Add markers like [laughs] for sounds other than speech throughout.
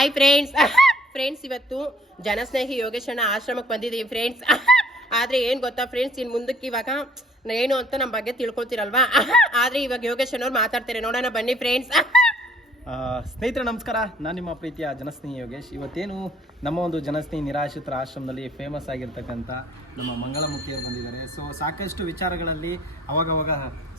Hi friends friends ಇವತ್ತು ಜನಸ್ನೇಹಿ ಯೋಗೇಶಣ್ಣ ಆಶ್ರಮಕ್ಕೆ ಬಂದಿದ್ದೀವಿ ಫ್ರೆಂಡ್ಸ್ [laughs] ಆದ್ರೆ ಏನು ಗೊತ್ತಾ ಫ್ರೆಂಡ್ಸ್ ಇನ್ ಮುಂದಕ್ಕೆ ಇವಾಗ ಏನು ಅಂತ ನಮ್ಮ ಬಗ್ಗೆ ತಿಳ್ಕೊಳ್ತೀರಲ್ವಾ? [laughs] ಆದ್ರೆ ಇವಾಗ ಯೋಗೇಶಣ್ಣವ್ರು ಮಾತಾಡ್ತಾರೆ. ನೋಡೋಣ ಬನ್ನಿ ಫ್ರೆಂಡ್ಸ್ [laughs] ಸ್ನೇಹಿತರೆ, ನಮಸ್ಕಾರ. ನಾನು ನಿಮ್ಮ ಪ್ರೀತಿಯ ಜನಸ್ನೇಹಿ ಯೋಗೇಶ್. ಇವತ್ತೇನು ನಮ್ಮ ಒಂದು ಜನಸ್ನೇಹಿ ನಿರಾಶ್ರಿತರ ಆಶ್ರಮದಲ್ಲಿ ಫೇಮಸ್ ಆಗಿರ್ತಕ್ಕಂಥ ನಮ್ಮ ಮಂಗಳಮುಖಿಯವರು ಬಂದಿದ್ದಾರೆ. ಸೊ ಸಾಕಷ್ಟು ವಿಚಾರಗಳಲ್ಲಿ ಅವಾಗವಾಗ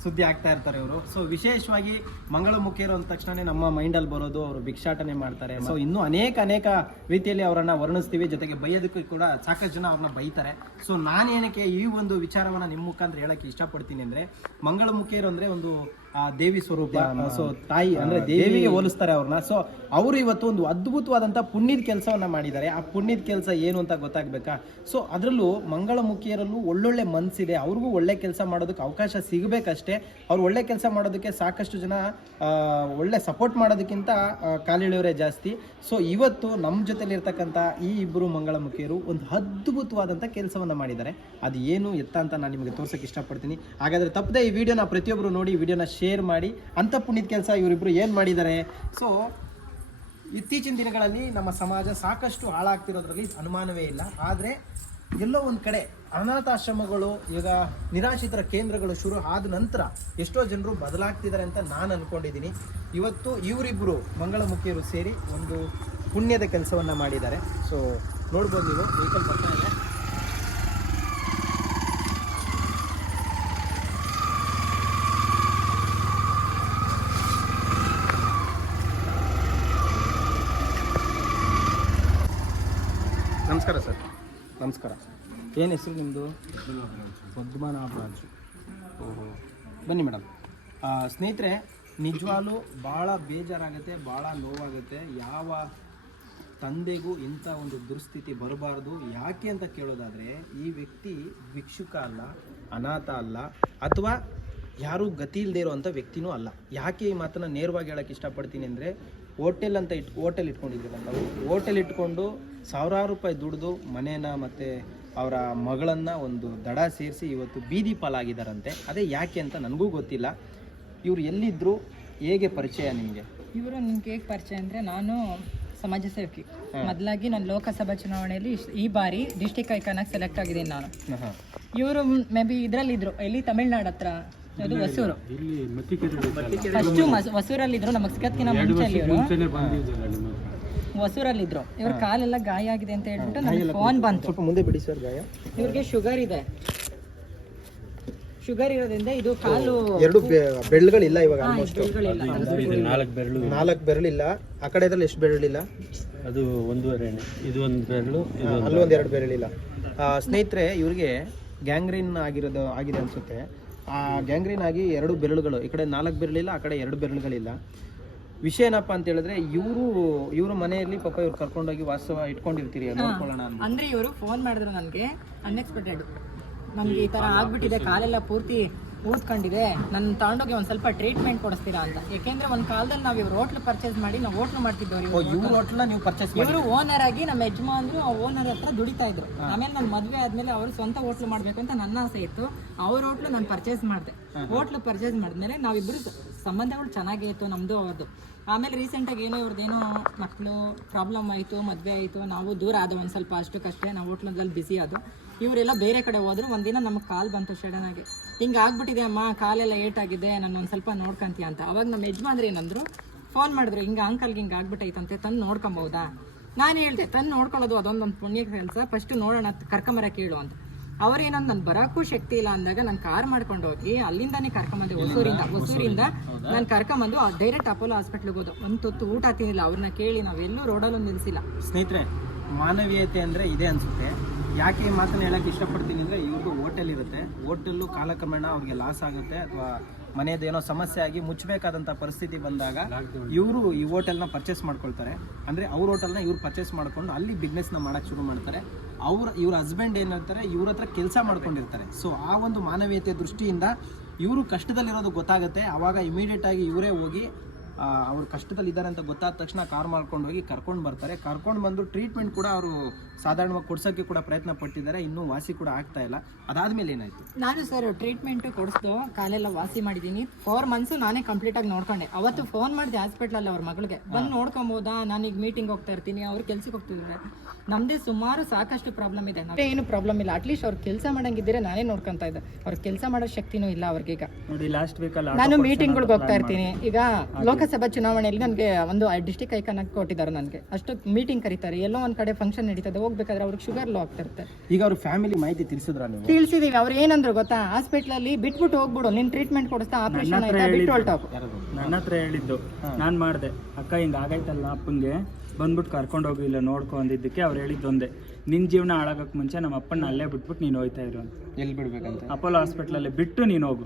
ಸುದ್ದಿ ಆಗ್ತಾ ಇರ್ತಾರೆ ಇವರು. ಸೊ ವಿಶೇಷವಾಗಿ ಮಂಗಳಮುಖಿಯರು ಅಂದ ತಕ್ಷಣವೇ ನಮ್ಮ ಮೈಂಡಲ್ಲಿ ಬರೋದು ಅವರು ಭಿಕ್ಷಾಟನೆ ಮಾಡ್ತಾರೆ. ಸೊ ಇನ್ನೂ ಅನೇಕ ಅನೇಕ ರೀತಿಯಲ್ಲಿ ಅವರನ್ನು ವರ್ಣಿಸ್ತೀವಿ. ಜೊತೆಗೆ ಬೈಯೋದಕ್ಕೂ ಕೂಡ ಸಾಕಷ್ಟು ಜನ ಅವ್ರನ್ನ ಬೈತಾರೆ. ಸೊ ನಾನು ಏನಕ್ಕೆ ಈ ಒಂದು ವಿಚಾರವನ್ನು ನಿಮ್ಮ ಮುಖಾಂತರ ಹೇಳೋಕ್ಕೆ ಇಷ್ಟಪಡ್ತೀನಿ ಅಂದ್ರೆ ಮಂಗಳಮುಖಿಯರು ಅಂದರೆ ಒಂದು ಆ, ದೇವಿ ಸ್ವರೂಪ ಸೊ ತಾಯಿ ಅಂದ್ರೆ ದೇವಿಗೆ ಹೋಲಿಸ್ತಾರೆ ಅವ್ರನ್ನ. ಸೊ ಅವರು ಇವತ್ತು ಒಂದು ಅದ್ಭುತವಾದಂತ ಪುಣ್ಯದ ಕೆಲಸವನ್ನ ಮಾಡಿದ್ದಾರೆ. ಆ ಪುಣ್ಯದ ಕೆಲಸ ಏನು ಅಂತ ಗೊತ್ತಾಗ್ಬೇಕಾ? ಸೊ ಅದರಲ್ಲೂ ಮಂಗಳಮುಖಿಯರಲ್ಲೂ ಒಳ್ಳೊಳ್ಳೆ ಮನಸ್ಸಿದೆ ಅವ್ರಿಗೂ ಒಳ್ಳೆ ಕೆಲಸ ಮಾಡೋದಕ್ಕೆ ಅವಕಾಶ ಸಿಗಬೇಕಷ್ಟೇ. ಅವ್ರು ಒಳ್ಳೆ ಕೆಲಸ ಮಾಡೋದಕ್ಕೆ ಸಾಕಷ್ಟು ಜನ ಒಳ್ಳೆ ಸಪೋರ್ಟ್ ಮಾಡೋದಕ್ಕಿಂತ ಕಾಲಿಳಿಯವರೇ ಜಾಸ್ತಿ. ಸೊ ಇವತ್ತು ನಮ್ಮ ಜೊತೆಲಿ ಇರ್ತಕ್ಕಂಥ ಈ ಇಬ್ಬರು ಮಂಗಳಮುಖಿಯರು ಒಂದು ಅದ್ಭುತವಾದಂಥ ಕೆಲಸವನ್ನ ಮಾಡಿದ್ದಾರೆ. ಅದು ಏನು ಎತ್ತ ಅಂತ ನಾನು ನಿಮಗೆ ತೋರ್ಸಕ್ಕೆ ಇಷ್ಟಪಡ್ತೀನಿ. ಹಾಗಾದ್ರೆ ತಪ್ಪದೆ ಈ ವಿಡಿಯೋನ ಪ್ರತಿಯೊಬ್ಬರು ನೋಡಿ ವಿಡಿಯೋನ ಶೇರ್ ಮಾಡಿ ಅಂಥ ಪುಣ್ಯದ ಕೆಲಸ ಇವರಿಬ್ಬರು ಏನು ಮಾಡಿದ್ದಾರೆ? ಸೊ ಇತ್ತೀಚಿನ ದಿನಗಳಲ್ಲಿ ನಮ್ಮ ಸಮಾಜ ಸಾಕಷ್ಟು ಹಾಳಾಗ್ತಿರೋದ್ರಲ್ಲಿ ಅನುಮಾನವೇ ಇಲ್ಲ. ಆದರೆ ಎಲ್ಲೋ ಒಂದು ಕಡೆ ಅನಾಥಾಶ್ರಮಗಳು, ಈಗ ನಿರಾಶ್ರಿತರ ಕೇಂದ್ರಗಳು ಶುರು ಆದ ನಂತರ ಎಷ್ಟೋ ಜನರು ಬದಲಾಗ್ತಿದ್ದಾರೆ ಅಂತ ನಾನು ಅಂದ್ಕೊಂಡಿದ್ದೀನಿ ಇವತ್ತು ಇವರಿಬ್ಬರು ಮಂಗಳಮುಖಿಯರು ಸೇರಿ ಒಂದು ಪುಣ್ಯದ ಕೆಲಸವನ್ನು ಮಾಡಿದ್ದಾರೆ. ಸೊ ನೋಡ್ಬೋದು ನೀವು, ವೆಹಿಕಲ್ ಬರ್ತಾ ಇದೆ ನಮಸ್ಕಾರ ಸರ್ ನಮಸ್ಕಾರ. ಏನು ಹೆಸರು ನಿಮ್ಮದು ಪದ್ಮನಾಭ ರಾಜು. ಓಹೋ. ಬನ್ನಿ ಮೇಡಮ್. ಸ್ನೇಹಿತರೆ, ನಿಜವಾಗ್ಲೂ ಭಾಳ ಬೇಜಾರಾಗುತ್ತೆ ಭಾಳ ನೋವಾಗುತ್ತೆ. ಯಾವ ತಂದೆಗೂ ಇಂಥ ಒಂದು ದುರ್ಸ್ಥಿತಿ ಬರಬಾರ್ದು. ಯಾಕೆ ಅಂತ ಕೇಳೋದಾದರೆ, ಈ ವ್ಯಕ್ತಿ ಭಿಕ್ಷುಕ ಅಲ್ಲ, ಅನಾಥ ಅಲ್ಲ, ಅಥವಾ ಯಾರೂ ಗತಿ ಇಲ್ಲದೆ ಇರೋವಂಥ ವ್ಯಕ್ತಿನೂ ಅಲ್ಲ. ಯಾಕೆ ಈ ಮಾತನ್ನು ನೇರವಾಗಿ ಹೇಳೋಕ್ಕೆ ಇಷ್ಟಪಡ್ತೀನಿ ಅಂದರೆ, ಹೋಟೆಲ್ ಅಂತ ಇಟ್, ಹೋಟೆಲ್ ಇಟ್ಕೊಂಡಿದ್ದೀವಿ ನಾವು ಹೋಟೆಲ್ ಇಟ್ಕೊಂಡು ಸಾವಿರಾರು ರೂಪಾಯಿ ದುಡಿದು ಮನೇನ ಮತ್ತು ಅವರ ಮಗಳನ್ನು ಒಂದು ದಡ ಸೇರಿಸಿ ಇವತ್ತು ಬೀದಿ ಪಾಲಾಗಿದ್ದಾರಂತೆ ಅದೇ ಯಾಕೆ ಅಂತ ನನಗೂ ಗೊತ್ತಿಲ್ಲ. ಇವರು ಎಲ್ಲಿದ್ದರು ಹೇಗೆ ಪರಿಚಯ ನಿಮಗೆ? ಇವರು ನಿಮ್ಗೆ ಹೇಗೆ ಪರಿಚಯ ಅಂದರೆ ನಾನು ಸಮಾಜ ಸೇವಕಿ. ಮೊದಲಾಗಿ ನಾನು ಲೋಕಸಭಾ ಚುನಾವಣೆಯಲ್ಲಿ ಈ ಬಾರಿ ಡಿಸ್ಟಿಕ್ ಐಕಾನಾಗಿ ಸೆಲೆಕ್ಟ್ ಆಗಿದ್ದೀನಿ ನಾನು. ಇವರು ಮೇ ಬಿ ಇದರಲ್ಲಿದ್ದರು ಎಲ್ಲಿ ತಮಿಳ್ನಾಡು ಹತ್ರ? ಅದು ಹೊಸೂರು. ಫಸ್ಟು ಹೊಸೂರಲ್ಲಿದ್ದರು ನಮಗೆ ಸಿಗತ್ಕಿನ ಮುಂಚೆ ಇವರು ಹೊಸೂರಲ್ಲಿದ್ರು. ಇವ್ರ ಕಾಲೆಲ್ಲ ಗಾಯ ಆಗಿದೆ ಅಂತ ಹೇಳ್ಬಿಟ್ಟು ನನಗೆ ಫೋನ್ ಬಂತು. ಸ್ವಲ್ಪ ಮುಂದೆ ಬಿಡಿ ಸರ್ ಗಾಯ. ಇವ್ರಿಗೆ ಶುಗರ್ ಇದೆ. ಶುಗರ್ ಇರೋದ್ರಿಂದ ಇದು ಕಾಲು ಎರಡು ಬೆರಳುಗಳಿಲ್ಲ ಇವಾಗ ಆಲ್ಮೋಸ್ಟ್. ನಾಲ್ಕು ಬೆರಳು ನಾಲ್ಕು ಬೆರಳಿಲ್ಲ. ಆ ಕಡೆ ಇದ್ರಲ್ಲಿ ಎಷ್ಟು ಬೆರಳಿಲ್ಲ? ಅದು ಒಂದೂವರೆ ಇದು ಒಂದು ಬೆರಳು ಇದು ಅಲ್ಲೂ ಒಂದು ಎರಡು ಬೆರಳಿಲ್ಲ. ಆ, ಸ್ನೇಹಿತರೆ ಇವ್ರಿಗೆ ಗ್ಯಾಂಗ್ರೀನ್ ಆಗಿರೋದು ಆಗಿದೆ ಅನ್ಸುತ್ತೆ. ಆ ಗ್ಯಾಂಗ್ರೀನ್ ಆಗಿ ಎರಡು ಬೆರಳುಗಳು ಈ ಕಡೆ ನಾಲ್ಕು ಬೆರಳಿಲ್ಲ ಆ ಕಡೆ ಎರಡು ಬೆರಳುಗಳಿಲ್ಲ. ವಿಷಯ ಏನಪ್ಪ ಅಂತ ಹೇಳಿದ್ರೆ ಇವರು ಇವರು ಮನೆಯಲ್ಲಿ ಪಾಪ ಇವ್ರು ಕರ್ಕೊಂಡೋಗಿ ವಾಸ್ತವ ಇಟ್ಕೊಂಡಿರ್ತೀರಿ ನೋಡ್ಕೊಳ್ಳೋಣ ಅಂತ ಅಂದ್ರೆ ಇವರು ಫೋನ್ ಮಾಡಿದ್ರು ನನಗೆ ಅನ್ಎಕ್ಸ್ಪೆಕ್ಟೆಡ್ ನನ್ಗೆ ಈ ತರ ಆಗ್ಬಿಟ್ಟಿದೆ ಕಾಲೆಲ್ಲ ಪೂರ್ತಿ ಊದ್ಕೊಂಡಿದೆ. ನನ್ನ ತಗೊಂಡೋಗಿ ಒಂದ್ ಸ್ವಲ್ಪ ಟ್ರೀಟ್ಮೆಂಟ್ ಕೊಡಿಸ್ತೀರಾ ಅಂತ. ಯಾಕೆಂದ್ರೆ ಒಂದ್ ಕಾಲದಲ್ಲಿ ನಾವ್ ಇವ್ರು ಹೋಟ್ಲ್ ಪರ್ಚೇಸ್ ಮಾಡಿ ನಾವು ಹೋಟ್ಲ್ ಮಾಡ್ತಿದ್ದವ್ರು ಓ ಇವ್ರ ನೀವು ಪರ್ಚೇಸ್ ಮಾಡಿ ಇವರು ಓನರ್ ಆಗಿ ನಮ್ಮ ಯಜಮಾನ್ರು ಆ ಓನರ್ ಹತ್ರ ದುಡಿತಾ ಇದ್ರು. ಆಮೇಲೆ ನನ್ನ ಮದ್ವೆ ಆದ್ಮೇಲೆ ಅವ್ರು ಸ್ವಂತ ಹೋಟ್ಲು ಮಾಡ್ಬೇಕು ಅಂತ ನನ್ನ ಆಸೆ ಇತ್ತು. ಅವ್ರ ಹೋಟ್ಲು ನಾನು ಪರ್ಚೇಸ್ ಮಾಡಿದೆ. ಹೋಟ್ಲು ಪರ್ಚೇಸ್ ಮಾಡಿದ್ಮೇಲೆ ನಾವಿಬ್ರು ಸಂಬಂಧಗಳು ಚೆನ್ನಾಗೇ ಇತ್ತು ನಮ್ಮದು ಅವ್ರದ್ದು ಆಮೇಲೆ ರೀಸೆಂಟಾಗಿ ಏನೋ ಇವ್ರದ್ದೇನೋ ಮಕ್ಕಳು ಪ್ರಾಬ್ಲಮ್ ಆಯಿತು, ಮದುವೆ ಆಯಿತು, ನಾವು ದೂರ ಆದ ಒಂದು ಸ್ವಲ್ಪ ಅಷ್ಟಕ್ಕಷ್ಟೇ, ನಾವು ಹೋಟ್ಲದಲ್ಲಿ ಬಿಸಿ ಆದು ಇವರೆಲ್ಲ ಬೇರೆ ಕಡೆ ಹೋದ್ರು, ಒಂದಿನ ನಮಗೆ ಕಾಲು ಬಂತು ಸಡನ್ ಆಗಿ. ಹಿಂಗೆ ಆಗ್ಬಿಟ್ಟಿದೆ, ಅಮ್ಮ, ಕಾಲೆಲ್ಲ ಏಟಾಗಿದೆ, ನಾನು ಒಂದು ಸ್ವಲ್ಪ ನೋಡ್ಕೊಂತೀಯ ಅಂತ. ಅವಾಗ ನಮ್ಮ ಯಜಮಾನ್ರು ಏನಂದ್ರು, ಫೋನ್ ಮಾಡಿದ್ರು, ಹಿಂಗೆ ಅಂಕಲ್ಗೆ ಹಿಂಗೆ ಆಗ್ಬಿಟ್ಟೈತಂತೆ, ತಂದು ನೋಡ್ಕೊಬೋದಾ? ನಾನು ಹೇಳಿದೆ, ತಂದು ನೋಡ್ಕೊಳ್ಳೋದು ಅದೊಂದೊಂದು ಪುಣ್ಯ ಕೆಲಸ ಫಸ್ಟ್ ನೋಡೋಣ, ಕರ್ಕೊಂಬರ ಕೇಳು ಅಂತ. ಅವ್ರೇನಂದ್ ನನ್ ಬರಕ್ಕೂ ಶಕ್ತಿ ಇಲ್ಲ ಅಂದಾಗ ನಾನು ಕಾರ್ ಮಾಡ್ಕೊಂಡು ಹೋಗಿ ಅಲ್ಲಿಂದಾನೇ ಕರ್ಕೊಂಬಂದೆ ಹೊಸೂರಿಂದ. ಹೊಸೂರಿಂದ ನಾನು ಕರ್ಕೊಂಬಂದು ಡೈರೆಕ್ಟ್ ಅಪೋಲೋ ಹಾಸ್ಪಿಟ್ಲಿಗೆ ಹೋದ. ಒಂದು ತುತ್ತು ಊಟ ತಿನ್ನಿಲ್ಲ ಅವ್ರನ್ನ ಕೇಳಿ ನಾವೆಲ್ಲೂ ರೋಡಲ್ಲೂ ನಿಲ್ಸಿಲ್ಲ. ಸ್ನೇಹಿತರೆ ಮಾನವೀಯತೆ ಅಂದರೆ ಇದೆ ಅನಿಸುತ್ತೆ. ಯಾಕೆ ಈ ಮಾತನ್ನು ಹೇಳಕ್ ಇಷ್ಟಪಡ್ತೀನಿ ಅಂದರೆ ಇವ್ರದ್ದು ಹೋಟೆಲ್ ಇರುತ್ತೆ. ಹೋಟೆಲ್ಲು ಕಾಲಕ್ರಮೇಣ ಅವ್ರಿಗೆ ಲಾಸ್ ಆಗುತ್ತೆ ಅಥವಾ ಮನೆಯದು ಏನೋ ಸಮಸ್ಯೆ ಆಗಿ ಮುಚ್ಚಬೇಕಾದಂಥ ಪರಿಸ್ಥಿತಿ ಬಂದಾಗ ಇವರು ಈ ಹೋಟೆಲ್ನ ಪರ್ಚೇಸ್ ಮಾಡ್ಕೊಳ್ತಾರೆ. ಅಂದರೆ ಅವ್ರ ಹೋಟೆಲ್ನ ಇವ್ರು ಪರ್ಚೇಸ್ ಮಾಡ್ಕೊಂಡು ಅಲ್ಲಿ ಬಿಸ್ನೆಸ್ನ ಮಾಡೋಕ್ಕೆ ಶುರು ಮಾಡ್ತಾರೆ. ಅವ್ರ, ಇವ್ರ ಹಸ್ಬೆಂಡ್ ಏನಂತಾರೆ, ಇವ್ರ ಹತ್ರ ಕೆಲಸ ಮಾಡ್ಕೊಂಡಿರ್ತಾರೆ. ಸೊ ಆ ಒಂದು ಮಾನವೀಯತೆ ದೃಷ್ಟಿಯಿಂದ ಇವರು ಕಷ್ಟದಲ್ಲಿರೋದು ಗೊತ್ತಾಗುತ್ತೆ. ಇಮಿಡಿಯೇಟ್ ಆಗಿ ಇವರೇ ಹೋಗಿ ಅವ್ರು ಕಷ್ಟದಲ್ಲಿ ಇದ್ದಾರೆ ಅಂತ ಗೊತ್ತಾದ ತಕ್ಷಣ ಕಾರ್ ಮಾಡ್ಕೊಂಡು ಹೋಗಿ ಕರ್ಕೊಂಡು ಬರ್ತಾರೆ. ಕರ್ಕೊಂಡು ಬಂದು ಟ್ರೀಟ್ಮೆಂಟ್ ಕೂಡ ಅವರು ಸಾಧಾರಣವಾಗಿ ಕೊಡ್ಸೋಕ್ಕೆ ಕೂಡ ಪ್ರಯತ್ನ ಪಟ್ಟಿದ್ದಾರೆ. ಇನ್ನೂ ವಾಸಿ ಕೂಡ ಆಗ್ತಾ ಇಲ್ಲ. ಅದಾದ್ಮೇಲೆ ಏನಾಯ್ತು? ನಾನು ಸರ್ ಟ್ರೀಟ್ಮೆಂಟ್ ಕೊಡಿಸ್ದು ಕಾಲೆಲ್ಲ ವಾಸಿ ಮಾಡಿದ್ದೀನಿ. ಫೋರ್ ಮಂತ್ಸು ನಾನೇ ಕಂಪ್ಲೀಟ್ ಆಗಿ ನೋಡ್ಕೊಂಡೆ. ಅವತ್ತು ಫೋನ್ ಮಾಡಿದೆ ಹಾಸ್ಪಿಟ್ಲಲ್ಲಿ ಅವ್ರ ಮಗಳಿಗೆ. ಬಂದು ನೋಡ್ಕೊಬೋದಾ? ನಾನು ಈಗ ಮೀಟಿಂಗ್ ಹೋಗ್ತಾ ಇರ್ತೀನಿ. ಅವ್ರು ಕೆಲ್ಸಕ್ಕೆ ಹೋಗ್ತಿದ್ದಾರೆ ನಮ್ದೇ ಸುಮಾರು ಸಾಕಷ್ಟು ಪ್ರಾಬ್ಲಮ್ ಇದೆ. ಏನು ಪ್ರಾಬ್ಲಮ್ ಇಲ್ಲ. ಅಟ್ಲೀಸ್ಟ್ ಅವ್ರು ಕೆಲಸ ಮಾಡಂಗಿದ್ರೆ ನಾನೇ ನೋಡ್ಕೊಂತ ಇದ್ದೆ. ಅವ್ರ ಕೆಲಸ ಮಾಡೋ ಶಕ್ತಿನೂ ಇಲ್ಲ ಅವ್ರಿಗೀಗ. ನೋಡಿ ಲಾಸ್ಟ್ ವೀಕಲ್ಲಿ ನಾನು ಮೀಟಿಂಗ್ಗಳಿಗೆ ಹೋಗ್ತಾ ಇರ್ತೀನಿ. ಈಗ ಲೋಕಸಭಾ ಚುನಾವಣೆಯಲ್ಲಿ ನನಗೆ ಒಂದು ಡಿಸ್ಟಿಕ್ ಐಕಾನ್ ಆಗಿ ಕೊಟ್ಟಿದ್ದಾರೆ ನನಗೆ. ಅಷ್ಟು ಮೀಟಿಂಗ್ ಕರೀತಾರೆ ಎಲ್ಲೋ ಒಂದ್ ಕಡೆ ಫಂಕ್ಷನ್ ನಡೀತದೆ ಹೋಗ್ಬೇಕಾದ್ರೆ ಅವ್ರಿಗೆ ಶುಗರ್ ಲೋ ಆಗ್ತಾ ಇರುತ್ತೆ. ಈಗ ಅವ್ರ ಫ್ಯಾಮಿಲಿ ಮಾಹಿತಿ ತಿಳಿಸಿದ್ರ ನೀವು? ತಿಳಿಸಿದೀವಿ ಅವ್ರು ಏನಂದ್ರು ಗೊತ್ತಾ? ಹಾಸ್ಪಿಟ್ಲಲ್ಲಿ ಬಿಟ್ಬಿಟ್ಟು ಹೋಗ್ಬಿಡು ನಿನ್ ಟ್ರೀಟ್ಮೆಂಟ್ ಕೊಡಿಸ್ತಾ ಆಪರೇಷನ್ ಆಯ್ತಾ? ಬಿಟ್ಟು ನನ್ನ ಹತ್ರ ಹೇಳಿದ್ದು ನಾನು ಮಾಡಿದೆ. ಅಕ್ಕ ಹಿಂಗೆ ಆಗೈತಲ್ಲ ಅಪ್ಪಂಗೆ ಬಂದ್ಬಿಟ್ಟು ಕರ್ಕೊಂಡು ಹೋಗಿಲ್ಲ ನೋಡ್ಕೊಂಡಿದ್ದಕ್ಕೆ ನೋಡ್ಕೊ ಅಂದಿದ್ದಕ್ಕೆ ಅವ್ರು ಹೇಳಿದ್ದೊಂದೇ. ನಿನ್ನ ಜೀವನ ಹಾಳಾಗಕ್ಕೆ ಮುಂಚೆ ನಮ್ಮ ಅಪ್ಪನ ಅಲ್ಲೇ ಬಿಟ್ಬಿಟ್ಟು ನೀನು ಹೋಯ್ತಾ ಇರು ಅಂತ. ಎಲ್ಲಿ ಬಿಡ್ಬೇಕಂತ? ಅಪೋಲೋ ಹಾಸ್ಪಿಟ್ಲಲ್ಲಿ ಬಿಟ್ಟು ನೀನು ಹೋಗು.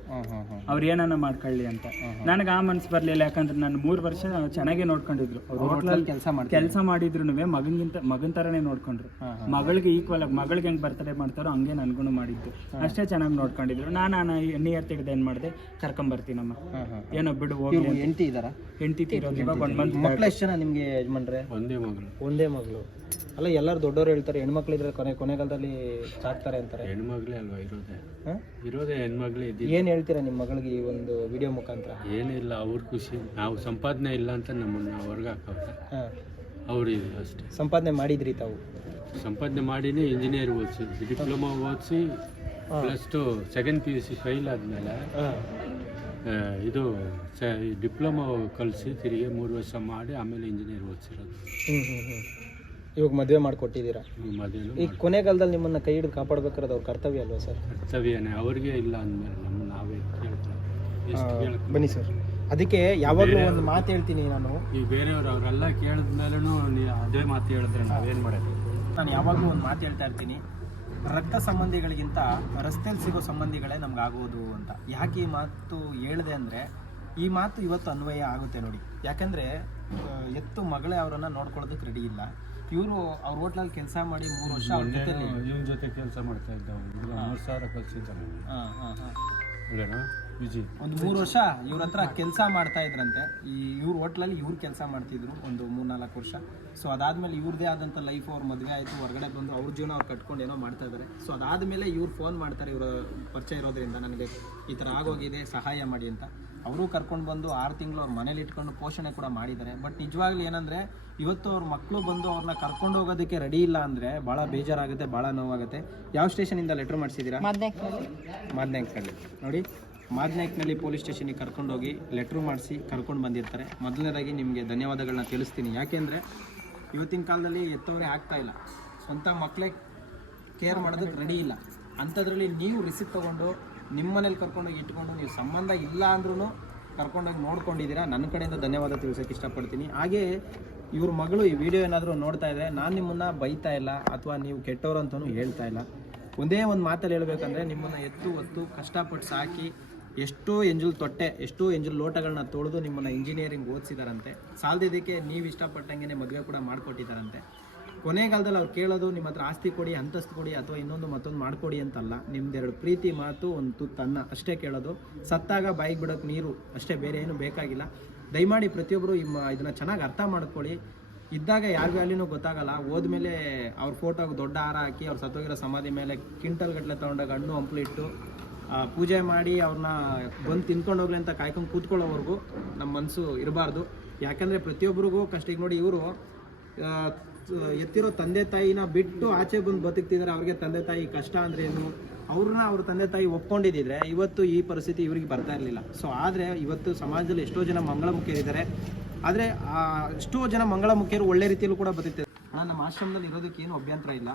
ಅವ್ರ ಏನನ್ನ ಮಾಡ್ಕೊಳ್ಳಿ ಅಂತ. ನನಗೆ ಆ ಮನ್ಸು ಬರಲಿಲ್ಲ ಯಾಕಂದ್ರೆ ನಾನು ಮೂರು ವರ್ಷ ಚೆನ್ನಾಗೇ ನೋಡ್ಕೊಂಡಿದ್ರು. ಅವ್ರು ಹೋಟ್ಲಲ್ಲಿ ಕೆಲಸ ಮಾಡ್ತಾರೆ ಕೆಲಸ ಮಾಡಿದ್ರು ಮಗನಿಗಿಂತ ಮಗನ ಥರನೇ ನೋಡ್ಕೊಂಡ್ರು. ಮಗಳಿಗೆ ಈಕ್ವಲ್ ಆಗಿ ಮಗಳಿಗೆ ಹೆಂಗೆ ಬರ್ತಾರೆ ಮಾಡ್ತಾರೋ ಹಂಗೆ ನನಗೂ ಮಾಡಿದ್ದು. ಅಷ್ಟೇ ಚೆನ್ನಾಗಿ ನೋಡ್ಕೊಂಡಿದ್ರು. ನಾನು ನಿಯರ್ ತೆಗೆದು ಏನು ಮಾಡಿದೆ? ಕರ್ಕೊಂಬರ್ತೀನಮ್ಮ ಹಾಂ ಹಾಂ ಏನೋ ಬಿಡು ಹೋಗಿ ಎಂಟಿ ಇದಾರ ಎಂಟಿ ಹೆಂಡತಿ ತೀರೋದು ಇವಾಗ ಒಂದು ಮಂತ್ ಮಕ್ಳು ಎಷ್ಟು ಜನ ನಿಮಗೆ ಯಜಮಾನ್ರೆ? ಒಂದೇ ಮಗಳು. ಒಂದೇ ಮಗಳು. ಅಲ್ಲ ಎಲ್ಲರೂ ದೊಡ್ಡವರು ಹೇಳ್ತಾರೆ ಹೆಣ್ಮಕ್ಳು ಇದ್ರೆ ಕೊನೆ ಕೊನೆಗಾಲದಲ್ಲಿ ಸಾಕ್ತಾರೆ ಅಂತಾರೆ. ಹೆಣ್ಮಕ್ಳೇ ಅಲ್ವಾ? ಇರೋದೇ. ಹಾಂ? ಇರೋದೇ ಏನು ಹೇಳ್ತೀರಾ ನಿಮ್ಮ ಮಗಳಿಗೆ ಈ ಒಂದು ವಿಡಿಯೋ ಮುಖಾಂತರ? ಏನಿಲ್ಲ ಅವ್ರ ಖುಷಿ. ನಾವು ಸಂಪಾದನೆ ಇಲ್ಲ ಅಂತ ನಮ್ಮನ್ನ ಹೊರ್ಗೆ ಹಾಕವ್ರೆ. ಹಾಂ. ಅವ್ರು ಇದು ಅಷ್ಟೇ. ಸಂಪಾದನೆ ಮಾಡಿದ್ರಿ ತಾವು? ಸಂಪಾದನೆ ಮಾಡಿನೇ ಇಂಜಿನಿಯರ್ ಓದಿಸಿ ಡಿಪ್ಲೊಮಾ ಓದಿಸಿ plus two second P U C fail ಆದಮೇಲೆ ಹಾಂ. ಇದು ಡಿಪ್ಲೊಮಾ ಕಲಿಸಿ ತಿರುಗಿ ಮೂರು ವರ್ಷ ಮಾಡಿ ಆಮೇಲೆ ಇಂಜಿನಿಯರ್ ಓದಿಸಿರೋದು. ಹ್ಞೂ ಹ್ಞೂ ಹ್ಞೂ ಇವಾಗ ಮದುವೆ ಮಾಡಿಕೊಟ್ಟಿದ್ದೀರಾ? ಮದುವೆನೂ ಈ ಕೊನೆಗಾಲದಲ್ಲಿ ನಿಮ್ಮನ್ನ ಕೈ ಹಿಡಿದು ಕಾಪಾಡ್ಬೇಕಾದ್ರೆ ಅವ್ರ ಕರ್ತವ್ಯ ಅಲ್ವಾ ಸರ್? ಕರ್ತವ್ಯನೇ ಅವ್ರಿಗೆ ಇಲ್ಲ ಅಂದಮೇಲೆ ನಮ್ಮ ನಾವೇ ಕೇಳ್ತಾರೆ ಎಷ್ಟು ಕೇಳ್ತಾರೆ ಬನ್ನಿ ಸರ್. ಅದಕ್ಕೆ ಯಾವಾಗಲೂ ಒಂದು ಮಾತು ಹೇಳ್ತೀನಿ ನಾನು. ಈ ಬೇರೆಯವರು ಅವರೆಲ್ಲ ಕೇಳಿದ್ಮೇಲೂ ಅದೇ ಮಾತು ಹೇಳಿದ್ರೆ ನಾವೇನು ಮಾಡೋದು? ನಾನು ಯಾವಾಗಲೂ ಒಂದು ಮಾತು ಹೇಳ್ತಾ ಇರ್ತೀನಿ. ರಕ್ತ ಸಂಬಂಧಿಗಳಿಗಿಂತ ರಸ್ತೆಯಲ್ಲಿ ಸಿಗೋ ಸಂಬಂಧಿಗಳೇ ನಮ್ಗೆ ಆಗುವುದು ಅಂತ. ಯಾಕೆ ಈ ಮಾತು ಹೇಳಿದೆ ಅಂದರೆ ಈ ಮಾತು ಇವತ್ತು ಅನ್ವಯ ಆಗುತ್ತೆ ನೋಡಿ. ಯಾಕಂದರೆ ಎತ್ತು ಮಗಳೇ ಅವರನ್ನು ನೋಡ್ಕೊಳ್ಳೋದಕ್ಕೆ ರೆಡಿ ಇಲ್ಲ. ಇವರು ಅವ್ರ ಹೋಟ್ಲಲ್ಲಿ ಕೆಲಸ ಮಾಡಿ ಮೂರು ವರ್ಷ ಅವ್ರ ಜೊತೆಲಿ. ಇವನ ಜೊತೆ ಕೆಲಸ ಮಾಡ್ತಾ ಇದ್ದ ಹುಡುಗ ಮೂರು ಸಾವಿರ ಕಲಿಸಿದ್ದ ಹಾಂ ಹಾಂ ಹಾಂ. ಅಲ್ಲೇನಾ ವಿಜಿ. ಒಂದು ಮೂರು ವರ್ಷ ಇವ್ರ ಹತ್ರ ಕೆಲಸ ಮಾಡ್ತಾ ಇದ್ರಂತೆ. ಈ ಇವ್ರ ಹೋಟ್ಲಲ್ಲಿ ಇವ್ರು ಕೆಲಸ ಮಾಡ್ತಿದ್ರು ಒಂದು ಮೂರು ನಾಲ್ಕು ವರ್ಷ. ಸೊ ಅದಾದ್ಮೇಲೆ ಇವ್ರದೇ ಆದಂಥ ಲೈಫ್ ಅವ್ರ ಮದುವೆ ಆಯಿತು ಹೊರಗಡೆ ಬಂದು ಅವ್ರ ಜೀವನ ಅವ್ರು ಕಟ್ಕೊಂಡು ಏನೋ ಮಾಡ್ತಾ ಇದ್ದಾರೆ ಸೊ ಅದಾದಮೇಲೆ ಇವ್ರು ಫೋನ್ ಮಾಡ್ತಾರೆ ಇವರು ಪರಿಚಯ ಇರೋದ್ರಿಂದ ನನಗೆ ಈ ಥರ ಆಗೋಗಿದೆ ಸಹಾಯ ಮಾಡಿ ಅಂತ. ಅವರು ಕರ್ಕೊಂಡು ಬಂದು ಆರು ತಿಂಗಳು ಅವ್ರ ಮನೇಲಿ ಇಟ್ಕೊಂಡು ಪೋಷಣೆ ಕೂಡ ಮಾಡಿದ್ದಾರೆ ಬಟ್ ನಿಜವಾಗ್ಲೂ ಏನಂದರೆ ಇವತ್ತು ಅವ್ರ ಮಕ್ಕಳು ಬಂದು ಅವ್ರನ್ನ ಕರ್ಕೊಂಡು ಹೋಗೋದಕ್ಕೆ ರೆಡಿ ಇಲ್ಲ ಅಂದರೆ ಭಾಳ ಬೇಜಾರಾಗುತ್ತೆ ಭಾಳ ನೋವಾಗುತ್ತೆ. ಯಾವ ಸ್ಟೇಷನಿಂದ ಲೆಟ್ರ್ ಮಾಡಿಸಿದ್ದೀರಾ? ಮಾಧ್ಯಮ ನೋಡಿ. ಮಾದನಾಯ್ಕನಲ್ಲಿ ಪೊಲೀಸ್ ಸ್ಟೇಷನಿಗೆ ಕರ್ಕೊಂಡೋಗಿ ಲೆಟ್ರು ಮಾಡಿಸಿ ಕರ್ಕೊಂಡು ಬಂದಿರ್ತಾರೆ. ಮೊದಲನೇದಾಗಿ ನಿಮಗೆ ಧನ್ಯವಾದಗಳನ್ನ ತಿಳಿಸ್ತೀನಿ. ಯಾಕೆಂದರೆ ಇವತ್ತಿನ ಕಾಲದಲ್ಲಿ ಎತ್ತವರೇ ಇಲ್ಲ. ಸ್ವಂತ ಮಕ್ಕಳೇ ಕೇರ್ ಮಾಡೋದಕ್ಕೆ ರೆಡಿ ಇಲ್ಲ. ಅಂಥದ್ರಲ್ಲಿ ನೀವು ರಿಸಿಪ್ ತೊಗೊಂಡು ನಿಮ್ಮ ಮನೇಲಿ ಕರ್ಕೊಂಡೋಗಿ ಇಟ್ಕೊಂಡು ನೀವು ಸಂಬಂಧ ಇಲ್ಲ ಅಂದ್ರೂ ಕರ್ಕೊಂಡೋಗಿ ನೋಡ್ಕೊಂಡಿದ್ದೀರಾ? ನನ್ನ ಕಡೆಯಿಂದ ಧನ್ಯವಾದ ತಿಳಿಸೋಕೆ ಇಷ್ಟಪಡ್ತೀನಿ. ಹಾಗೇ ಇವ್ರ ಮಗಳು ಈ ವಿಡಿಯೋ ಏನಾದರೂ ನೋಡ್ತಾ ಇದ್ದರೆ ನಾನು ನಿಮ್ಮನ್ನು ಬೈತಾ ಇಲ್ಲ ಅಥವಾ ನೀವು ಕೆಟ್ಟವರು ಅಂತಲೂ ಹೇಳ್ತಾ ಇಲ್ಲ. ಒಂದೇ ಒಂದು ಮಾತಲ್ಲಿ ಹೇಳ್ಬೇಕಂದ್ರೆ, ನಿಮ್ಮನ್ನು ಎತ್ತು, ಒತ್ತು, ಕಷ್ಟಪಟ್ಟು ಸಾಕಿ ಎಷ್ಟೋ ಎಂಜಲ್ ತೊಟ್ಟೆ ಎಷ್ಟೋ ಎಂಜಲ್ ಲೋಟಗಳನ್ನ ತೊಳೆದು ನಿಮ್ಮನ್ನು ಇಂಜಿನಿಯರಿಂಗ್ ಓದಿಸಿದಾರಂತೆ. ಸಾಲದಿದ್ದಕ್ಕೆ ನೀವು ಇಷ್ಟಪಟ್ಟಂಗೆ ಮದುವೆ ಕೂಡ ಮಾಡಿಕೊಟ್ಟಿದ್ದಾರಂತೆ ಕೊನೆಗಾಲದಲ್ಲಿ ಅವ್ರು ಕೇಳೋದು ನಿಮ್ಮ ಹತ್ರ ಆಸ್ತಿ ಕೊಡಿ ಅಂತಸ್ತು ಕೊಡಿ ಅಥವಾ ಇನ್ನೊಂದು ಮತ್ತೊಂದು ಮಾಡಿಕೊಡಿ ಅಂತಲ್ಲ. ನಿಮ್ದೆರಡು ಪ್ರೀತಿ ಮಾತು ಒಂದು ತುತ್ತನ್ನ ಅಷ್ಟೇ ಕೇಳೋದು. ಸತ್ತಾಗ ಬಾಯಿಗೆ ಬಿಡೋಕೆ ನೀರು ಅಷ್ಟೇ ಬೇರೆ ಏನು ಬೇಕಾಗಿಲ್ಲ. ದಯಮಾಡಿ ಪ್ರತಿಯೊಬ್ಬರು ಇಮ್ಮ ಇದನ್ನು ಚೆನ್ನಾಗಿ ಅರ್ಥ ಮಾಡ್ಕೊಳ್ಳಿ. ಇದ್ದಾಗ ಯಾರ ವ್ಯಾಲ್ಯೂನೂ ಗೊತ್ತಾಗಲ್ಲ. ಹೋದ್ಮೇಲೆ ಅವ್ರ ಫೋಟೋಗೆ ದೊಡ್ಡ ಹಾರ ಹಾಕಿ ಅವ್ರು ಸತ್ತೋಗಿರೋ ಸಮಾಧಿ ಮೇಲೆ ಕ್ವಿಂಟಲ್ ಗಟ್ಟಲೆ ತೊಗೊಂಡಾಗ ಹಣ್ಣು ಹಂಪಲು ಇಟ್ಟು ಆ, ಪೂಜೆ ಮಾಡಿ ಅವ್ರನ್ನ ಬಂದು ತಿನ್ಕೊಂಡು ಹೋಗ್ಲಿ ಅಂತ ಕಾಯ್ಕೊಂಡು ಕೂತ್ಕೊಳ್ಳೋವರೆಗೂ ನಮ್ಮ ಮನಸ್ಸು ಇರಬಾರ್ದು. ಯಾಕಂದರೆ ಪ್ರತಿಯೊಬ್ಬರಿಗೂ ಕಷ್ಟ. ಈಗ ನೋಡಿ ಇವರು ಎತ್ತಿರೋ ತಂದೆ ತಾಯಿನ ಬಿಟ್ಟು ಆಚೆ ಬಂದು ಬದುಕ್ತಿದ್ದಾರೆ ಅವ್ರಿಗೆ ತಂದೆ ತಾಯಿ ಕಷ್ಟ ಅಂದ್ರೆ ಏನು? ಅವ್ರನ್ನ ಅವ್ರ ತಂದೆ ತಾಯಿ ಒಪ್ಕೊಂಡಿದ್ದಿದ್ರೆ ಇವತ್ತು ಈ ಪರಿಸ್ಥಿತಿ ಇವರಿಗೆ ಬರ್ತಾ ಇರಲಿಲ್ಲ. ಸೊ ಆದರೆ ಇವತ್ತು ಸಮಾಜದಲ್ಲಿ ಎಷ್ಟೋ ಜನ ಮಂಗಳ ಮುಖ್ಯರಿದ್ದಾರೆ ಆದರೆ ಎಷ್ಟೋ ಜನ ಮಂಗಳ ಮುಖ್ಯರು ಒಳ್ಳೆ ರೀತಿಯಲ್ಲೂ ಕೂಡ ಬದುಕ್ತಿದ್ದಾರೆ. ನಮ್ಮ ಆಶ್ರಮದಲ್ಲಿ ಇರೋದಕ್ಕೆ ಏನು ಅಭ್ಯಂತರ ಇಲ್ಲ.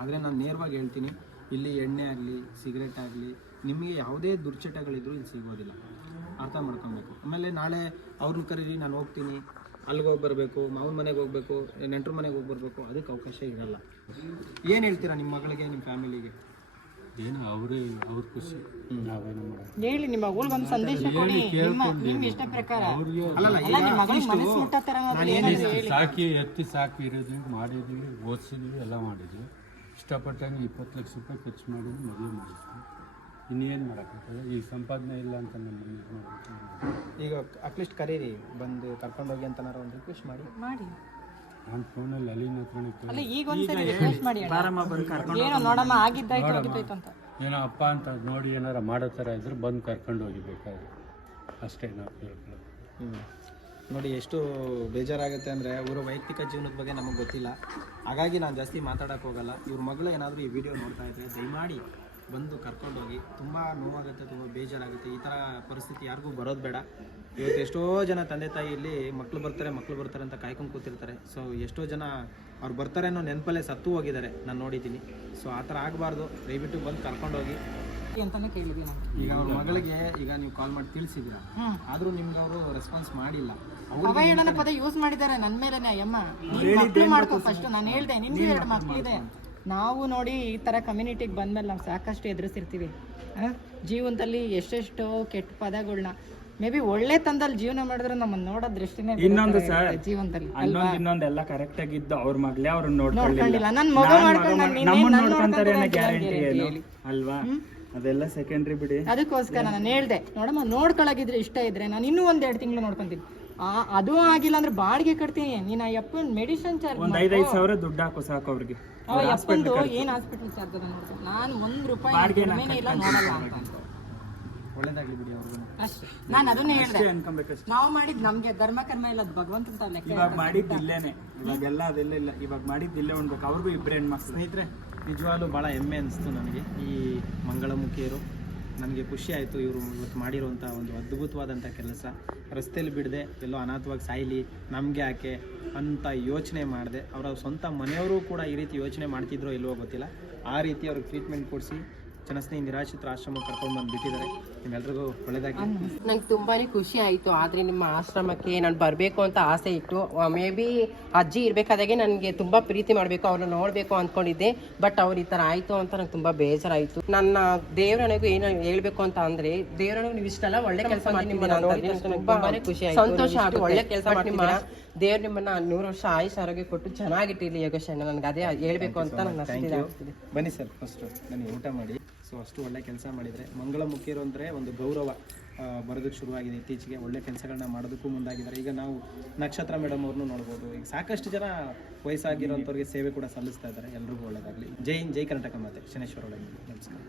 ಆದರೆ ನಾನು ನೇರವಾಗಿ ಹೇಳ್ತೀನಿ ಇಲ್ಲಿ ಎಣ್ಣೆ ಆಗಲಿ ಸಿಗರೇಟ್ ಆಗಲಿ ನಿಮಗೆ ಯಾವುದೇ ದುರ್ಚಟಗಳಿದ್ರು ಇಲ್ಲಿ ಸಿಗೋದಿಲ್ಲ. ಅರ್ಥ ಮಾಡ್ಕೊಬೇಕು. ಆಮೇಲೆ ನಾಳೆ ಅವ್ರನ್ನ ಕರೀರಿ ನಾನು ಹೋಗ್ತೀನಿ. ಅಲ್ಲಿಗೆ ಹೋಗಿ ಬರಬೇಕು ಮಾವನ ಮನೆಗೆ ಹೋಗಬೇಕು ನೆಂಟ್ರ ಮನೆಗೆ ಹೋಗಿ ಬರಬೇಕು ಅದಕ್ಕೆ ಅವಕಾಶ ಇರಲ್ಲ. ಏನು ಹೇಳ್ತೀರಾ ನಿಮ್ಮ ಮಗಳಿಗೆ ನಿಮ್ಮ ಫ್ಯಾಮಿಲಿಗೆ? ಏನು ಅವರೇ ಅವ್ರ ಖುಷಿ. ನಾವೇನು ಮಾಡೋದು ಹೇಳಿ ನಿಮ್ಮ ಮಗಳ್ಗೊಂದು ಸಂದೇಶ ಕೊಡಿ. ನಿಮ್ಮ ನಿಮ್ಮ ಇಷ್ಟ ಪ್ರಕಾರ. ಅವ್ರಿಗೆ ಅಲ್ಲಲ್ಲ ಅಲ್ಲ ನಿಮ್ಮ ಮಗಳಿಗೆ ಮನಸ್ಸು ಮುಟ್ಟೋ ಥರ ಏನಾದ್ರು ಏನಾದ್ರು ಹೇಳಿ. ಸಾಕಿ ಎತ್ತಿ ಸಾಕಿ ಇರೋದು ಮಾಡಿದ್ವಿ ಓದಿಸಿದ್ವಿ ಎಲ್ಲ ಮಾಡಿದ್ವಿ. ಇಷ್ಟಪಟ್ಟಂಗೆ ಇಪ್ಪತ್ತು ಲಕ್ಷ ರೂಪಾಯಿ ಖರ್ಚು ಮಾಡಿ ಮದುವೆ ಮಾಡಿದ್ವಿ ಇನ್ನೇನು ಮಾಡೋಕ್ಕಾಗ್ತದೆ? ಈಗ ಸಂಪಾದನೆ ಇಲ್ಲ ಅಂತ ನಮ್ಮ ಈಗ ಅಟ್ಲೀಸ್ಟ್ ಕರೀರಿ ಬಂದು ಕರ್ಕೊಂಡೋಗಿ ಅಂತನಾರು ಒಂದು ರಿಕ್ವೆಸ್ಟ್ ಮಾಡಿ. ಮಾಡಿ. ನಾನು ಫೋನಲ್ಲಿ ಅಲ್ಲಿನ ಹತ್ರನೇ ಈಗ ಒಂದ್ಸರಿ ರಿಕ್ವೆಸ್ಟ್ ಮಾಡಿ ಅಣ್ಣ. ಬಂದು ಕರ್ಕೊಂಡು ಏನೋ ನೋಡಮ್ಮ ಆಗಿದ್ದಾಯ್ತು ಅಂತ. ಏನೋ ಅಪ್ಪ ಅಂತ ನೋಡಿ ಏನಾರ ಮಾಡೋ ಥರ ಇದ್ರೆ ಬಂದು ಕರ್ಕೊಂಡು ಹೋಗಿ ಬೇಕಾದ್ರೆ. ಅಷ್ಟೇ ನಾವು ಕೇಳ್ಕೊಳ್ಳೋದು. ನೋಡಿ, ಎಷ್ಟು ಬೇಜಾರಾಗುತ್ತೆ ಅಂದರೆ ಅವರ ವೈಯಕ್ತಿಕ ಜೀವನದ ಬಗ್ಗೆ ನಮಗೆ ಗೊತ್ತಿಲ್ಲ. ಹಾಗಾಗಿ ನಾನು ಜಾಸ್ತಿ ಮಾತಾಡೋಕೆ ಹೋಗಲ್ಲ. ಇವ್ರ ಮಗಳು ಏನಾದರೂ ಈ ವಿಡಿಯೋ ನೋಡ್ತಾ ಇದ್ರೆ ದಯಮಾಡಿ ಬಂದು ಕರ್ಕೊಂಡೋಗಿ ತುಂಬ ನೋವಾಗುತ್ತೆ, ತುಂಬ ಬೇಜಾರಾಗುತ್ತೆ. ಈ ಥರ ಪರಿಸ್ಥಿತಿ ಯಾರಿಗೂ ಬರೋದು ಬೇಡ. ಇವತ್ತು ಎಷ್ಟೋ ಜನ ತಂದೆ ತಾಯಿ ಇಲ್ಲಿ ಮಕ್ಕಳು ಬರ್ತಾರೆ ಮಕ್ಕಳು ಬರ್ತಾರೆ ಅಂತ ಕಾಯ್ಕೊಂಡು ಕೂತಿರ್ತಾರೆ. ಸೊ ಎಷ್ಟೋ ಜನ ಅವ್ರು ಬರ್ತಾರೆ ಅನ್ನೋ ನೆನಪಲ್ಲೇ ಸತ್ತು ಹೋಗಿದ್ದಾರೆ. ನಾನು ನೋಡಿದ್ದೀನಿ. ಸೊ ಆ ಥರ ಆಗಬಾರ್ದು. ದಯವಿಟ್ಟು ಬಂದು ಕರ್ಕೊಂಡೋಗಿ ಅಂತಾನೆ ಕೇಳಿದ್ವಿ ನಾನು ಈಗ ಅವ್ರ ಮಗಳಿಗೆ ಈಗ ನೀವು ಕಾಲ್ ಮಾಡಿ ತಿಳಿಸಿದ್ಯಾ ಆದ್ರೂ ನಿಮ್ಗೆ ಅವರು ರೆಸ್ಪಾನ್ಸ್ ಮಾಡಿಲ್ಲ. ಅವಹೇಳನ ಪದ ಯೂಸ್ ಮಾಡಿದ್ದಾರೆ ನನ್ನ ಮೇಲೆನೆ ಅಯ್ಯಮ್ಮ. ನೀನ್ ಮಕ್ಳು ಮಾಡ್ಕೊ ಫಸ್ಟ್ ನಾನು ಹೇಳ್ದೆ ನಿಮ್ಗೆ ಎರಡು ಮಕ್ಳಿದೆ ನಾವು ನೋಡಿ ಈ ತರ ಕಮ್ಯುನಿಟಿಗೆ ಬಂದ್ಮೇಲೆ ನಾವು ಸಾಕಷ್ಟು ಎದುರಿಸಿರ್ತೀವಿ? ಜೀವನದಲ್ಲಿ ಎಷ್ಟೆಷ್ಟೋ ಕೆಟ್ಟ ಪದಗಳನ್ನ ಮೇ ಬಿ ಒಳ್ಳೆ ತಂದಲ್ಲಿ ಜೀವನ ಮಾಡಿದ್ರೆ ನಮ್ಮನ್ನ ನೋಡೋ ದೃಷ್ಟಿನೇ ಇನ್ನೊಂದು ಸರ್ ಜೀವನದಲ್ಲಿ ಇನ್ನೊಂದು ಎಲ್ಲ ಕರೆಕ್ಟ್ ಆಗಿದ್ದು ಅವ್ರ ಮಗಳೇ ಅವ್ರನ್ನ ನೋಡ್ಕೊಳ್ಳಿಲ್ಲ ನೋಡ್ಕೊಂಡಿಲ್ಲ. ನನ್ ಮಗ ನಾನ್ ಮಾಡ್ಕೊಂಡು ನಾನ್ ನಾನ್ ನೋಡ್ಕೊಂತಾರೆ ಗ್ಯಾರಂಟಿ ಏನು? ಅಲ್ವಾ? ಅದೆಲ್ಲ ಸೆಕೆಂಡ್ರಿ ಬಿಡಿ. ಅದಕ್ಕೋಸ್ಕರ ನಾನು ಹೇಳ್ದೆ ನೋಡಮ್ಮ ನೋಡ್ಕೊಳಗಿದ್ರೆ ಇಷ್ಟ ಇದ್ರೆ ನಾನು ಇನ್ನೂ ಒಂದ್ ಎರಡು ತಿಂಗಳು ನೋಡ್ಕೊಂತೀನಿ. ಆ ಅದು ಆಗಿಲ್ಲ ಅಂದ್ರೆ ಬಾಡಿಗೆ ಕಟ್ತೀನಿ. ನೀನ್ ಆ ಯಪ್ಪನ್ ಮೆಡಿಸಿನ್ ಚಾರ್ಜ್ ಒಂದ್ ಐದೈದು ಸಾವಿರ ದುಡ್ಡು ಹಾಕು ಸಾಕು ಅವ್ರಿಗೆ. ಅವ ಯಪ್ಪಂದು ಏನ್ ಹಾಸ್ಪಿಟಲ್ ಚಾರ್ಜ್ ಅದ ನೋಡ್ತೀನಿ ನಾನು ಒಂದ್ ರೂಪಾಯಿ ಬಾಡಿಗೆ ಇಲ್ಲ ನೋಡಲ್ಲ ಅಂತ ಅಂದ್ರು. ಬಿಡಿ ಅವ್ರಿಗೂ. ಅಷ್ಟೇ. ನಾನು ಅದನ್ನೇ ಹೇಳ್ದೆ. ಅಷ್ಟೇ ಅನ್ಕೊಬೇಕಷ್ಟೇ ನಾವು ಮಾಡಿದ್ ನಮ್ಗೆ ಧರ್ಮ ಕರ್ಮ ಇಲ್ಲ ಅದು ಭಗವಂತ ಲೆಕ್ಕ ಇವಾಗ ಮಾಡಿದ್ದು ಇಲ್ಲೇನೆ. ಇವಾಗೆಲ್ಲ ಅದೆಲ್ಲ ಇಲ್ಲ. ಇವಾಗ ಮಾಡಿದ್ದು ಇಲ್ಲೇ ಉಣ್ಬೇಕು. ಅವ್ರಿಗೂ ಇಬ್ರು ಹೆಣ್ಮಕ್ಳು. ಸ್ನೇಹಿತರೆ ನಿಜವಾಗ್ಲೂ ಭಾಳ ಹೆಮ್ಮೆ ಅನಿಸ್ತು ನನಗೆ. ಈ ಮಂಗಳಮುಖಿಯರು ನನಗೆ ಖುಷಿ ಆಯಿತು ಇವರು ಇವತ್ತು ಮಾಡಿರುವಂಥ ಒಂದು ಅದ್ಭುತವಾದಂಥ ಕೆಲಸ. ರಸ್ತೆಯಲ್ಲಿ ಬಿಡದೆ, ಎಲ್ಲೋ ಅನಾಥವಾಗಿ ಸಾಯಲಿ, ನಮಗೆ ಯಾಕೆ ಅಂತ ಯೋಚನೆ ಮಾಡಿದೆ. ಅವರ ಸ್ವಂತ ಮನೆಯವರು ಕೂಡ ಈ ರೀತಿ ಯೋಚನೆ ಮಾಡ್ತಿದ್ರೋ ಇಲ್ವೋ ಗೊತ್ತಿಲ್ಲ. ಆ ರೀತಿ ಅವ್ರಿಗೆ ಟ್ರೀಟ್ಮೆಂಟ್ ಕೊಡಿಸಿ ಜನಸ್ನೇಹಿ ನಿರಾಶ್ರಿತರ ಆಶ್ರಮ ಕರ್ಕೊಂಡು ಬಂದು ಬಿಟ್ಟಿದ್ದಾರೆ. ನಿಮ್ಮೆಲ್ರಿಗೂ ಒಳ್ಳೇದಾಗಿ ನಂಗೆ ತುಂಬಾನೇ ಖುಷಿ ಆಯಿತು ಆದರೆ ನಿಮ್ಮ ಆಶ್ರಮಕ್ಕೆ ನಾನು ಬರಬೇಕು ಅಂತ ಆಸೆ ಇತ್ತು ಮೇ ಬಿ ಅಜ್ಜಿ ಇರಬೇಕಾದಾಗೆ ನನಗೆ ತುಂಬ ಪ್ರೀತಿ ಮಾಡಬೇಕು ಅವ್ರನ್ನ ನೋಡಬೇಕು ಅಂದ್ಕೊಂಡಿದ್ದೆ ಬಟ್ ಅವ್ರು ಈ ಥರ ಆಯಿತು ಅಂತ ನಂಗೆ ತುಂಬ ಬೇಜಾರಾಯಿತು. ನನ್ನ ದೇವರನಿಗೂ ಏನು ಹೇಳಬೇಕು ಅಂತ ಅಂದರೆ ದೇವರನಿಗೂ ನೀವು ಇಷ್ಟೆಲ್ಲ ಒಳ್ಳೆ ಕೆಲಸ ಮಾಡಿ ತುಂಬಾನೇ ಖುಷಿ ಆಯಿತು ಸಂತೋಷ ಆಗಿ ಒಳ್ಳೆ ಕೆಲಸ ನಿಮ್ಮ ದೇವ್ರು ನಿಮ್ಮನ್ನ ನೂರು ವರ್ಷ ಆಯುಷ್ ಆರೋಗ್ಯ ಕೊಟ್ಟು ಚೆನ್ನಾಗಿಟ್ಟಿರಲಿ ಯೋಗೇಶ್ ಅಣ್ಣ ನನಗೆ ಅದೇ ಹೇಳ್ಬೇಕು ಅಂತ ನನ್ನ ಬನ್ನಿ ಸರ್ ಫಸ್ಟು ನನಗೆ ಊಟ ಮಾಡಿ. ಸೊ ಅಷ್ಟು ಒಳ್ಳೆ ಕೆಲಸ ಮಾಡಿದರೆ. ಮಂಗಳಮುಖಿಯರು ಅಂದರೆ ಒಂದು ಗೌರವ ಬರೋದಕ್ಕೆ ಶುರುವಾಗಿದೆ ಇತ್ತೀಚೆಗೆ. ಒಳ್ಳೆ ಕೆಲಸಗಳನ್ನ ಮಾಡೋದಕ್ಕೂ ಮುಂದಾಗಿದ್ದಾರೆ. ಈಗ ನಾವು ನಕ್ಷತ್ರ ಮೇಡಮ್ ಅವ್ರನ್ನೂ ನೋಡ್ಬೋದು. ಈಗ ಸಾಕಷ್ಟು ಜನ ವಯಸ್ಸಾಗಿರೋಂಥವ್ರಿಗೆ ಸೇವೆ ಕೂಡ ಸಲ್ಲಿಸ್ತಾ ಇದ್ದಾರೆ. ಎಲ್ರಿಗೂ ಒಳ್ಳೆಯದಾಗಲಿ ಜೈ ಜೈ ಕರ್ನಾಟಕ ಮಾತೆ. ಶನೇಶ್ವರ ಒಳಗೆ. ನಮಸ್ಕಾರ.